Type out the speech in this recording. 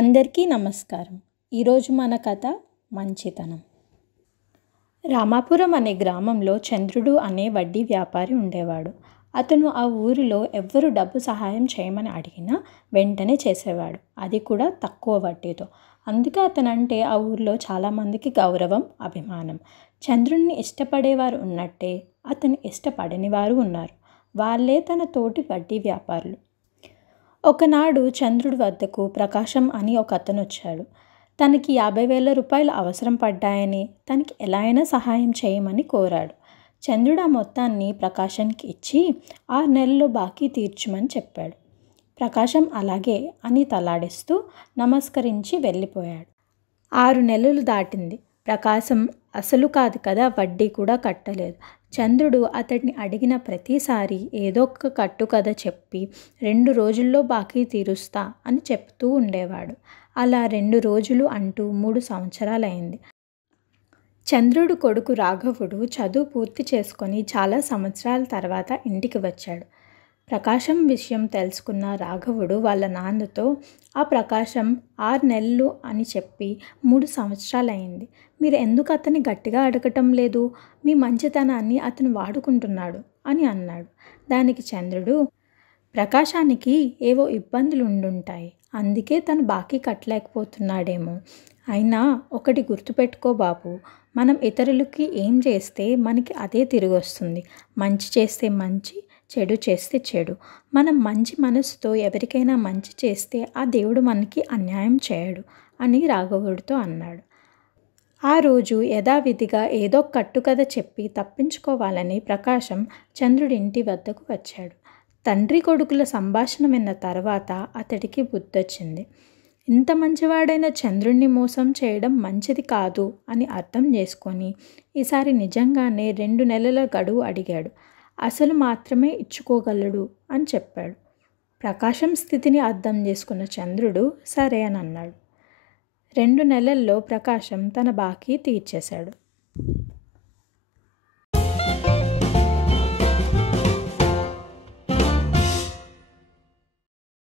అందరికీ నమస్కారం. ఈరోజు మన కథ మంచితనం. రామాపురం అనే గ్రామంలో చంద్రుడు అనే వడ్డీ వ్యాపారి ఉండేవాడు. అతను ఆ ఊరిలో ఎవ్వరు డబ్బు సహాయం చేయమని అడిగినా వెంటనే చేసేవాడు, అది కూడా తక్కువ వడ్డీతో. అందుకే అతనంటే ఆ ఊరిలో చాలామందికి గౌరవం, అభిమానం. చంద్రుడిని ఇష్టపడేవారు ఉన్నట్టే అతను ఇష్టపడని వారు ఉన్నారు. వాళ్ళే తన తోటి వడ్డీ వ్యాపారులు. ఒకనాడు చంద్రుడి వద్దకు ప్రకాశం అని ఒక అతను వచ్చాడు. తనకి 50,000 రూపాయలు అవసరం పడ్డాయని, తనకి ఎలా అయినా సహాయం చేయమని కోరాడు. చంద్రుడు ఆ మొత్తాన్ని ప్రకాశానికి ఇచ్చి 6 నెలల్లో బాకీ తీర్చమని చెప్పాడు. ప్రకాశం అలాగే అని తలాడిస్తూ నమస్కరించి వెళ్ళిపోయాడు. 6 నెలలు దాటింది. ప్రకాశం అసలు కాదు కదా, వడ్డీ కూడా కట్టలేదు. చంద్రుడు అతడిని అడిగిన ప్రతిసారి ఏదో ఒక కట్టుకథ చెప్పి 2 రోజుల్లో బాకీ తీరుస్తా అని చెప్తూ ఉండేవాడు. అలా 2 రోజులు అంటూ 3 సంవత్సరాలైంది. చంద్రుడు కొడుకు రాఘవుడు చదువు పూర్తి చేసుకొని చాలా సంవత్సరాల తర్వాత ఇంటికి వచ్చాడు. ప్రకాశం విషయం తెలుసుకున్న రాఘవుడు వాళ్ళ నాన్నతో, ఆ ప్రకాశం 6 నెలలు అని చెప్పి 3 సంవత్సరాలైంది. మీరు ఎందుకు అతన్ని గట్టిగా అడగటం లేదు? మీ మంచితనాన్ని అతను వాడుకుంటున్నాడు అని అన్నాడు. దానికి చంద్రుడు, ప్రకాశానికి ఏవో ఇబ్బందులు ఉండుంటాయి, అందుకే తను బాకీ కట్టలేకపోతున్నాడేమో. అయినా ఒకటి గుర్తుపెట్టుకో బాబు, మనం ఇతరులకి ఏం చేస్తే మనకి అదే తిరిగి వస్తుంది. మంచి చేస్తే మంచి, చెడు చేస్తే చెడు. మనం మంచి మనసుతో ఎవరికైనా మంచి చేస్తే ఆ దేవుడు మనకి అన్యాయం చేయడు అని రాఘవుడితో అన్నాడు. ఆ రోజు యథావిధిగా ఏదో కట్టుకథ చెప్పి తప్పించుకోవాలని ప్రకాశం చంద్రుడి ఇంటి వద్దకు వచ్చాడు. తండ్రి కొడుకుల సంభాషణ విన్న తర్వాత అతడికి బుద్ధొచ్చింది. ఇంత మంచివాడైన చంద్రుణ్ణి మోసం చేయడం మంచిది కాదు అని అర్థం చేసుకొని ఈసారి నిజంగానే 2 నెలల గడువు అడిగాడు. అసలు మాత్రమే ఇచ్చుకోగలడు అని చెప్పాడు. ప్రకాశం స్థితిని అర్థం చేసుకున్న చంద్రుడు సరే అని అన్నాడు. 2 నెలల్లో ప్రకాశం తన బాకీ తీర్చేశాడు.